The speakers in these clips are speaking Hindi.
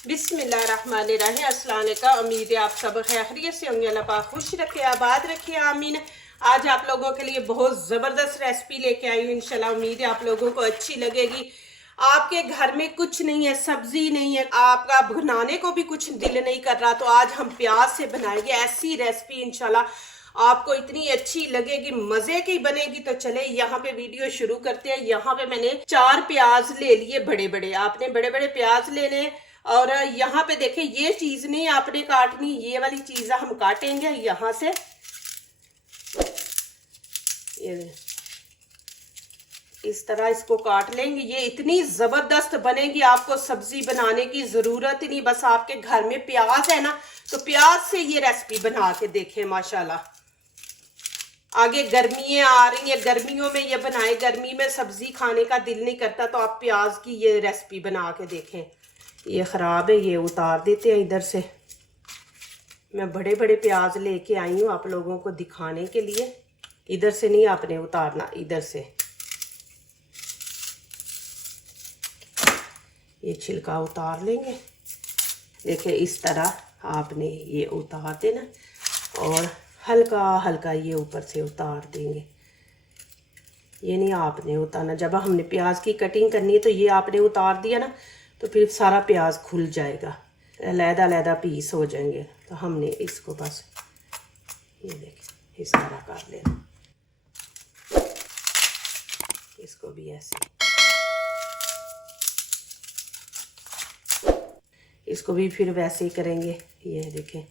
बिस्मिल्लाहिर्रहमानिर्रहीम। अस्सलाम वालेकुम। उम्मीद है आप सब खैरियत से होंगे। अल्लाह पाक खुश रखे, आबाद रखे, आमीन। आज आप लोगों के लिए बहुत ज़बरदस्त रेसिपी लेके आई हूँ। इंशाल्लाह उम्मीद है आप लोगों को अच्छी लगेगी। आपके घर में कुछ नहीं है, सब्जी नहीं है, आपका बनाने को भी कुछ दिल नहीं कर रहा, तो आज हम प्याज से बनाएंगे ऐसी रेसिपी। इंशाल्लाह आपको इतनी अच्छी लगेगी, मजे की बनेगी। तो चले यहाँ पे वीडियो शुरू करते हैं। यहाँ पे मैंने 4 प्याज ले लिए बड़े बड़े। आपने बड़े बड़े प्याज लेने। और यहाँ पे देखें, ये चीज नहीं आपने काटनी, ये वाली चीज हम काटेंगे यहाँ से। ये इस तरह इसको काट लेंगे। ये इतनी जबरदस्त बनेगी, आपको सब्जी बनाने की जरूरत ही नहीं। बस आपके घर में प्याज है ना, तो प्याज से ये रेसिपी बना के देखें। माशाल्लाह आगे गर्मियां आ रही हैं, गर्मियों में ये बनाएं। गर्मी में सब्जी खाने का दिल नहीं करता, तो आप प्याज की ये रेसिपी बना के देखें। ये ख़राब है, ये उतार देते हैं इधर से। मैं बड़े बड़े प्याज लेके आई हूँ आप लोगों को दिखाने के लिए। इधर से नहीं आपने उतारना, इधर से। ये छिलका उतार लेंगे। देखिए इस तरह आपने ये उतार देना और हल्का हल्का ये ऊपर से उतार देंगे। ये नहीं आपने उतारना। जब हमने प्याज की कटिंग करनी है तो ये आपने उतार दिया ना, तो फिर सारा प्याज खुल जाएगा, अलहदा अलहदा पीस हो जाएंगे। तो हमने इसको बस ये देखिए इस तरह कर लेना। इसको भी ऐसे, इसको भी फिर वैसे ही करेंगे। ये देखें,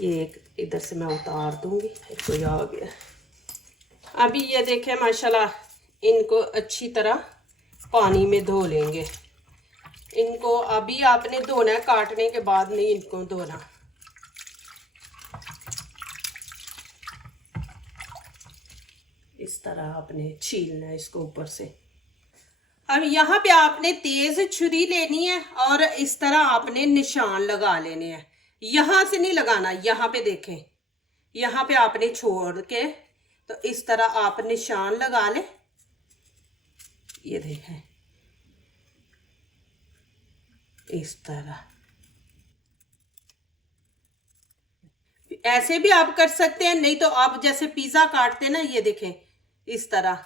ये एक इधर से मैं उतार दूंगी। इसको ये आ गया। अभी ये देखें माशाल्लाह, इनको अच्छी तरह पानी में धो लेंगे। इनको अभी आपने धोना है, काटने के बाद नहीं इनको धोना। इस तरह आपने छीलना है इसको ऊपर से। अब यहाँ पे आपने तेज छुरी लेनी है और इस तरह आपने निशान लगा लेने हैं। यहाँ से नहीं लगाना, यहाँ पे देखें, यहाँ पे आपने छोड़ के तो इस तरह आप निशान लगा लें। ये देखें इस तरह। ऐसे भी आप कर सकते हैं, नहीं तो आप जैसे पिज़्ज़ा काटते हैं ना, ये देखें इस तरह।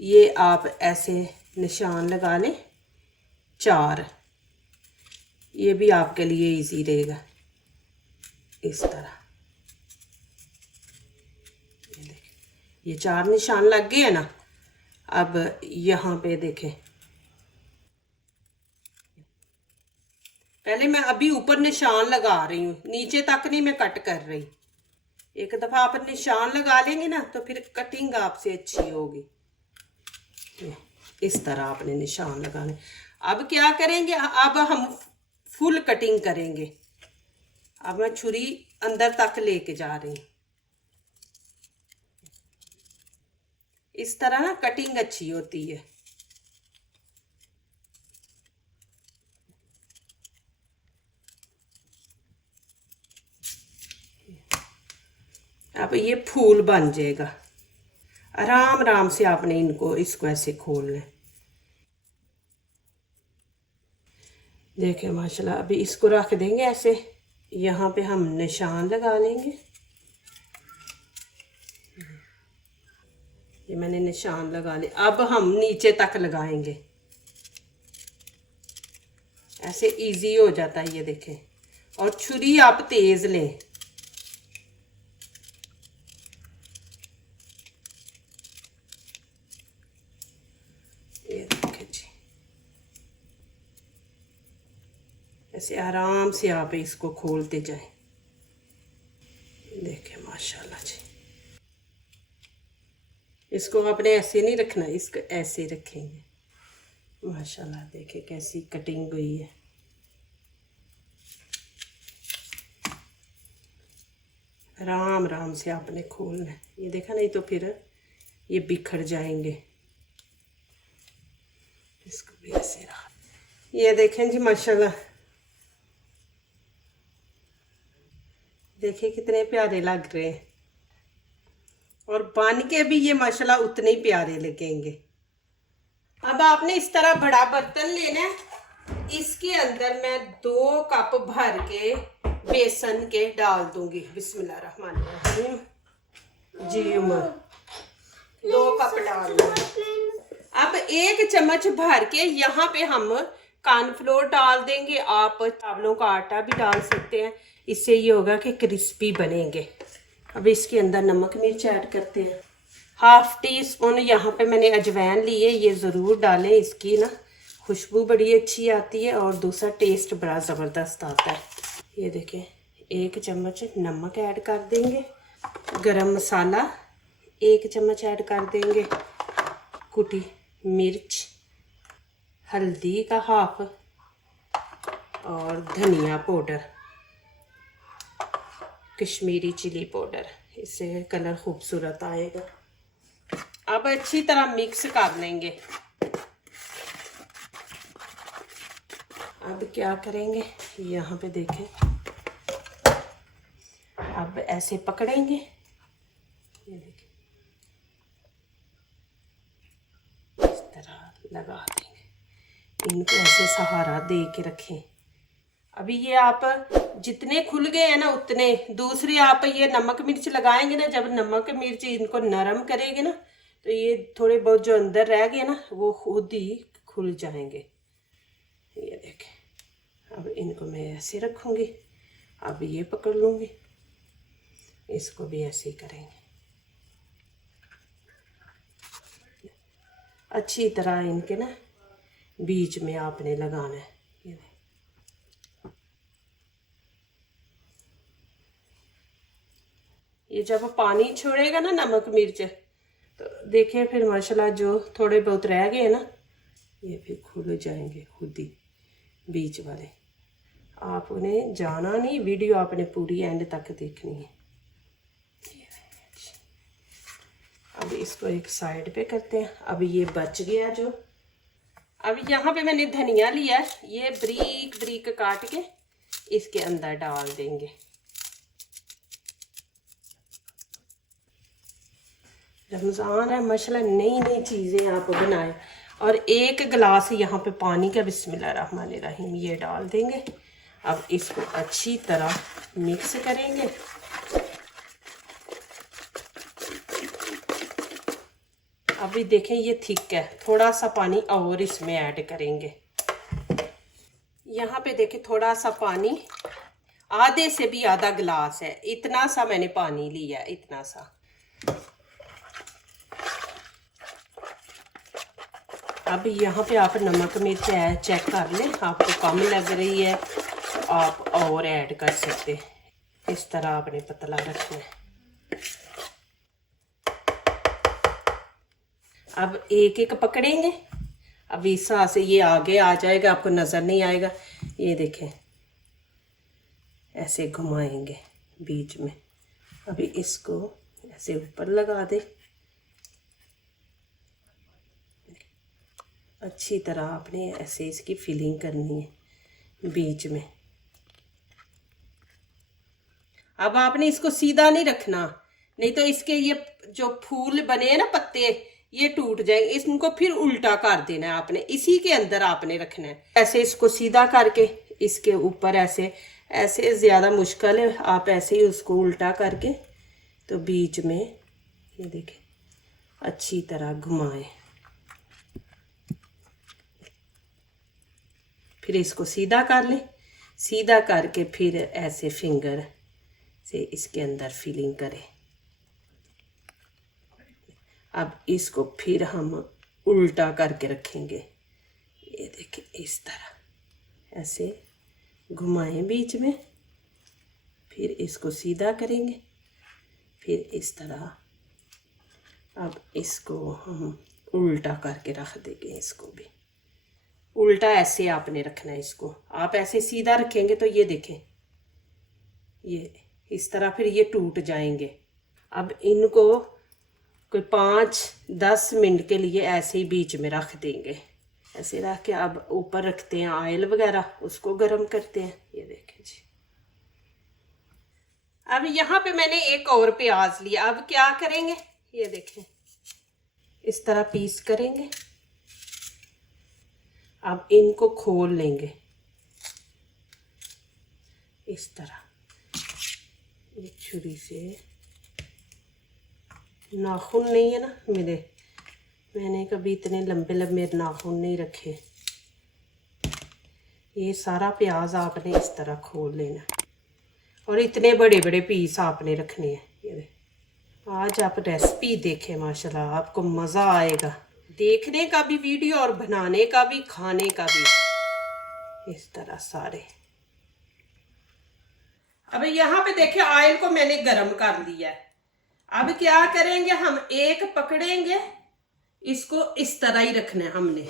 ये आप ऐसे निशान लगा लें 4। ये भी आपके लिए इजी रहेगा। इस तरह ये देखें, ये 4 निशान लग गए हैं ना। अब यहाँ पे देखें, पहले मैं अभी ऊपर निशान लगा रही हूँ, नीचे तक नहीं मैं कट कर रही। एक दफ़ा आप निशान लगा लेंगे ना, तो फिर कटिंग आपसे अच्छी होगी। इस तरह आपने निशान लगाने। अब क्या करेंगे, अब हम फुल कटिंग करेंगे। अब मैं छुरी अंदर तक लेके जा रही हूँ। इस तरह ना कटिंग अच्छी होती है। अब ये फूल बन जाएगा। आराम आराम से आपने इसको ऐसे खोलना है। देखिए माशाल्लाह, अभी इसको रख देंगे ऐसे। यहाँ पे हम निशान लगा लेंगे। ये मैंने निशान लगा लिए। अब हम नीचे तक लगाएंगे। ऐसे इजी हो जाता है, ये देखें। और छुरी आप तेज लें। ये देखें जी, ऐसे आराम से आप इसको खोलते जाएं। देखें माशाल्लाह जी। इसको आपने ऐसे नहीं रखना, इसको ऐसे रखेंगे। माशाल्लाह देखें कैसी कटिंग हुई है। आराम आराम से आपने खोलना है। ये देखा, नहीं तो फिर ये बिखर जाएंगे। इसको भी ऐसे रहा। ये देखें जी माशाल्लाह, देखिए कितने प्यारे लग रहे हैं। और बन के भी ये माशाल्लाह उतने ही प्यारे लगेंगे। अब आपने इस तरह बड़ा बर्तन लेना है। इसके अंदर मैं 2 कप भर के बेसन के डाल दूंगी। बिस्मिल्लाहिर्रहमानिर्रहीम। जी उमर 2 कप डाल दूंगी। अब 1 चम्मच भर के यहाँ पे हम कॉर्नफ्लोर डाल देंगे। आप चावलों का आटा भी डाल सकते हैं, इससे ये होगा कि क्रिस्पी बनेंगे। अब इसके अंदर नमक मिर्च ऐड करते हैं। 1/2 टीस्पून यहाँ पे मैंने अजवाइन ली है, ये ज़रूर डालें, इसकी ना खुशबू बड़ी अच्छी आती है और दूसरा टेस्ट बड़ा ज़बरदस्त आता है। ये देखें 1 चम्मच नमक ऐड कर देंगे। गरम मसाला 1 चम्मच ऐड कर देंगे। कुटी मिर्च, हल्दी का 1/2 और धनिया पाउडर, कश्मीरी चिली पाउडर, इससे कलर खूबसूरत आएगा। अब अच्छी तरह मिक्स कर लेंगे। अब क्या करेंगे, यहाँ पे देखें, अब ऐसे पकड़ेंगे, ये देखें इस तरह लगा देंगे, इनको ऐसे सहारा दे के रखें। अभी ये आप जितने खुल गए हैं ना उतने दूसरे आप ये नमक मिर्च लगाएंगे ना, जब नमक मिर्च इनको नरम करेंगे ना तो ये थोड़े बहुत जो अंदर रह गए ना वो खुद ही खुल जाएंगे। ये देखें, अब इनको मैं ऐसे रखूँगी। अब ये पकड़ लूँगी, इसको भी ऐसे ही करेंगे। अच्छी तरह इनके ना बीच में आपने लगाना है। ये जब पानी छोड़ेगा ना नमक मिर्च, तो देखिए फिर माशाल्लाह जो थोड़े बहुत रह गए ना ये फिर खुल जाएंगे खुद ही बीच वाले। आप उन्हें जाना नहीं, वीडियो आपने पूरी एंड तक देखनी है। अब इसको एक साइड पे करते हैं। अब ये बच गया जो, अब यहाँ पे मैंने धनिया लिया है, ये ब्रीक ब्रीक काट के इसके अंदर डाल देंगे। रमज़ान है माशाल्लाह, नई नई चीज़ें आप बनाएं। और 1 गिलास यहाँ पे पानी का बिस्मिल्लाहिर्रहमानिर्रहीम ये डाल देंगे। अब इसको अच्छी तरह मिक्स करेंगे। अभी देखें ये थिक है, थोड़ा सा पानी और इसमें ऐड करेंगे। यहाँ पे देखें थोड़ा सा पानी, आधे से भी आधा गिलास है, इतना सा मैंने पानी लिया, इतना सा। अब यहाँ पे आप नमक मिर्च चेक कर लें, आपको कम लग रही है आप और ऐड कर सकते हैं। इस तरह आपने पतला रखना है। अब एक एक पकड़ेंगे। अब इस तरह से ये आगे आ जाएगा, आपको नज़र नहीं आएगा। ये देखें ऐसे घुमाएंगे बीच में। अभी इसको ऐसे ऊपर लगा दे। अच्छी तरह आपने ऐसे इसकी फिलिंग करनी है बीच में। अब आपने इसको सीधा नहीं रखना, नहीं तो इसके ये जो फूल बने हैं ना पत्ते, ये टूट जाएंगे। इनको फिर उल्टा कर देना है आपने, इसी के अंदर आपने रखना है। ऐसे इसको सीधा करके इसके ऊपर ऐसे ऐसे ज़्यादा मुश्किल है, आप ऐसे ही उसको उल्टा करके तो बीच में ये देखें अच्छी तरह घुमाएं। फिर इसको सीधा कर लें, सीधा करके फिर ऐसे फिंगर से इसके अंदर फिलिंग करें। अब इसको फिर हम उल्टा करके रखेंगे। ये देखें इस तरह ऐसे घुमाएं बीच में, फिर इसको सीधा करेंगे, फिर इस तरह। अब इसको हम उल्टा करके रख देंगे। इसको भी उल्टा ऐसे आपने रखना है। इसको आप ऐसे सीधा रखेंगे तो ये देखें ये इस तरह, फिर ये टूट जाएंगे। अब इनको कोई 5-10 मिनट के लिए ऐसे ही बीच में रख देंगे। ऐसे रख के अब ऊपर रखते हैं ऑयल वगैरह, उसको गर्म करते हैं। ये देखें जी। अब यहाँ पे मैंने एक और प्याज लिया। अब क्या करेंगे, ये देखें इस तरह पीस करेंगे। अब इनको खोल लेंगे इस तरह, एक छुरी से। नाखून नहीं है ना मेरे, मैंने कभी इतने लंबे लंबे नाखून नहीं रखे। ये सारा प्याज आपने इस तरह खोल लेना और इतने बड़े बड़े पीस आपने रखने हैं। ये आज आप रेसिपी देखें, माशाल्लाह आपको मज़ा आएगा, देखने का भी वीडियो और बनाने का भी, खाने का भी। इस तरह सारे। अब यहाँ पे देखिए ऑयल को मैंने गरम कर लिया है। अब क्या करेंगे, हम एक पकड़ेंगे, इसको इस तरह ही रखना है हमने।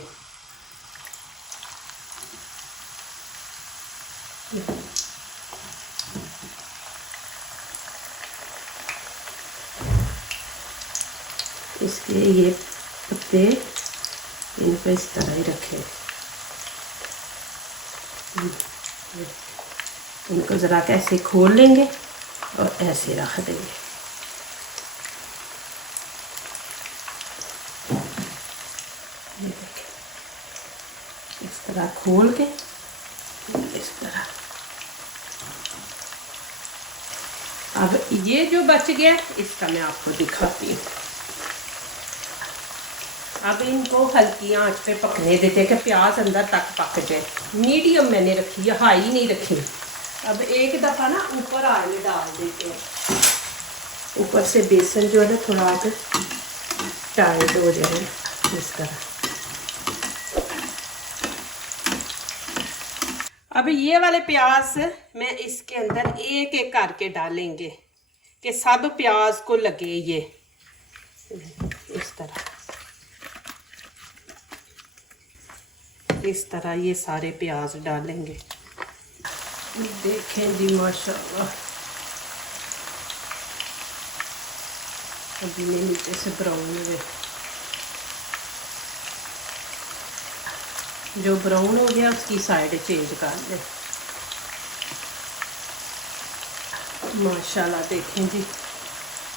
इसके ये पत्ते इनको इस तरह ही रखें। इनको ज़रा कैसे खोल लेंगे और ऐसे रख देंगे। ये देखें, इस तरह खोल के इस तरह। अब ये जो बच गया इसका मैं आपको दिखाती हूँ। अब इनको हल्की आंच पे पकने देते हैं कि प्याज अंदर तक पक जाए। मीडियम मैंने रखी है, हाई नहीं रखी। अब एक दफ़ा ना ऊपर ऑयल डाल देते हैं, ऊपर से बेसन जो है ना थोड़ा आगे टाइट हो जाए इस तरह। अब ये वाले प्याज मैं इसके अंदर एक एक करके डालेंगे कि सब प्याज को लगे। ये इस तरह ये सारे प्याज डालेंगे। देखें जी माशाल्लाह, अभी ये नीचे से ब्राउन हुए। जो ब्राउन हो गया उसकी साइड चेंज कर लें। माशाल्लाह देखें जी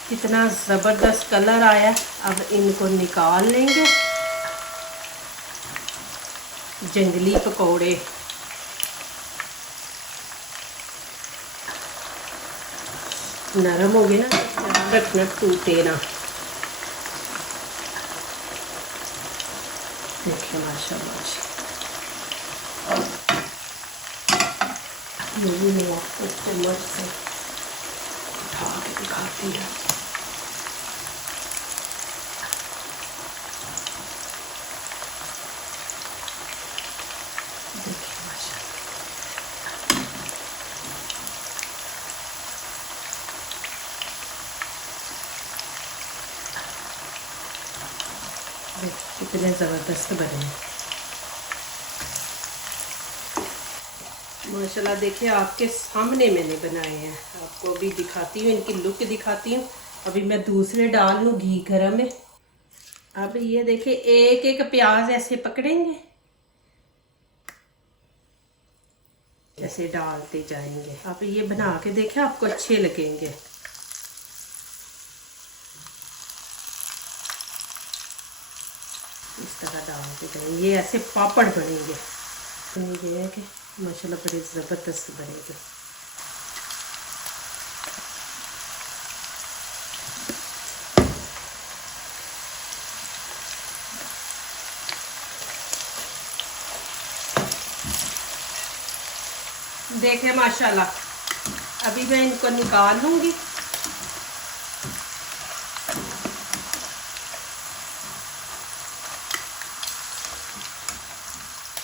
कितना ज़बरदस्त कलर आया। अब इनको निकाल लेंगे। जंगली पकौड़े नरम हो गए ना, ध्यान रखना टूटे ना। देखिए माशाल्लाह, ये भी मैं आपको चम्मच से उठा के दिखाती हूँ। देखिए माशाल्लाह, कितने ज़बरदस्त बने माशाल्लाह। देखिए आपके सामने मैंने बनाए हैं, आपको अभी दिखाती हूँ, इनकी लुक दिखाती हूँ। अभी मैं दूसरे डाल लूँ, घी गरम है। अब ये देखिए एक एक प्याज ऐसे पकड़ेंगे, ऐसे डालते जाएंगे। आप ये बना के देखें, आपको अच्छे लगेंगे। इस तरह डालते जाएंगे, ये ऐसे पापड़ बनेंगे। तो ये है कि माशाल्लाह बड़े ज़बरदस्त बनेंगे। देखें माशाल्लाह, अभी मैं इनको निकाल लूँगी।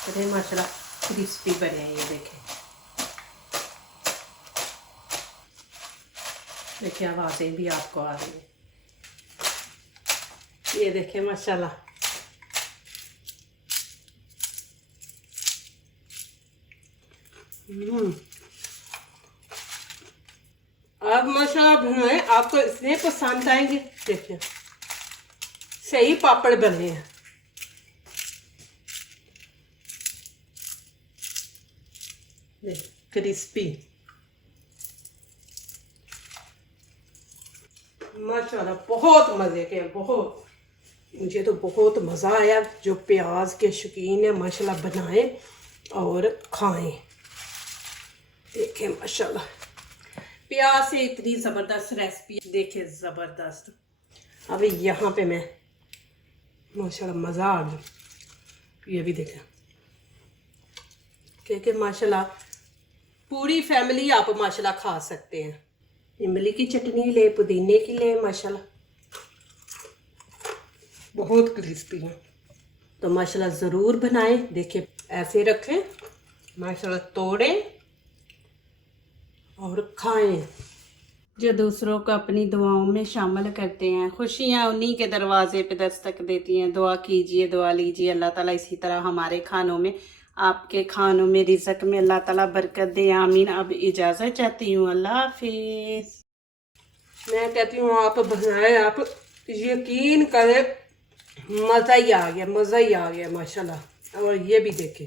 अरे माशाल्लाह क्रिस्पी बने हैं ये। देखें देखिए आवाज़ें भी आपको आ रही हैं। ये देखें माशाल्लाह, अब माशाल्लाह बनाए, आपको इतने पसंद आएंगे। देखिए सही पापड़ बने हैं। क्रिस्पी माशाल्लाह, बहुत मज़े के, बहुत। मुझे तो बहुत मज़ा आया। जो प्याज के शौकीन है माशाल्लाह बनाएं और खाएं। देखें माशाल्लाह प्याज से इतनी ज़बरदस्त रेसिपी, देखें ज़बरदस्त। अब यहाँ पे मैं माशाल्लाह मज़ा आ गया। ये भी देखें क्योंकि माशाल्लाह पूरी फैमिली आप माशाल्लाह खा सकते हैं। इमली की चटनी ले, पुदीने की ले, माशाल्लाह बहुत क्रिस्पी है। तो माशाल्लाह ज़रूर बनाएं। देखिए ऐसे रखें, माशाल्लाह तोड़ें और खाएं। जो दूसरों को अपनी दुआओं में शामिल करते हैं, खुशियां उन्हीं के दरवाजे पे दस्तक देती हैं। दुआ कीजिए, दुआ लीजिए, अल्लाह ताला इसी तरह हमारे खानों में, आपके खानों में, रिज़्क में अल्लाह ताला बरकत दे, आमीन। अब इजाज़त चाहती हूँ, अल्लाह हाफिज़। मैं कहती हूँ आप बनाए, आप यकीन करें मज़ा ही आ गया, मज़ा ही आ गया माशाल्लाह। और ये भी देखें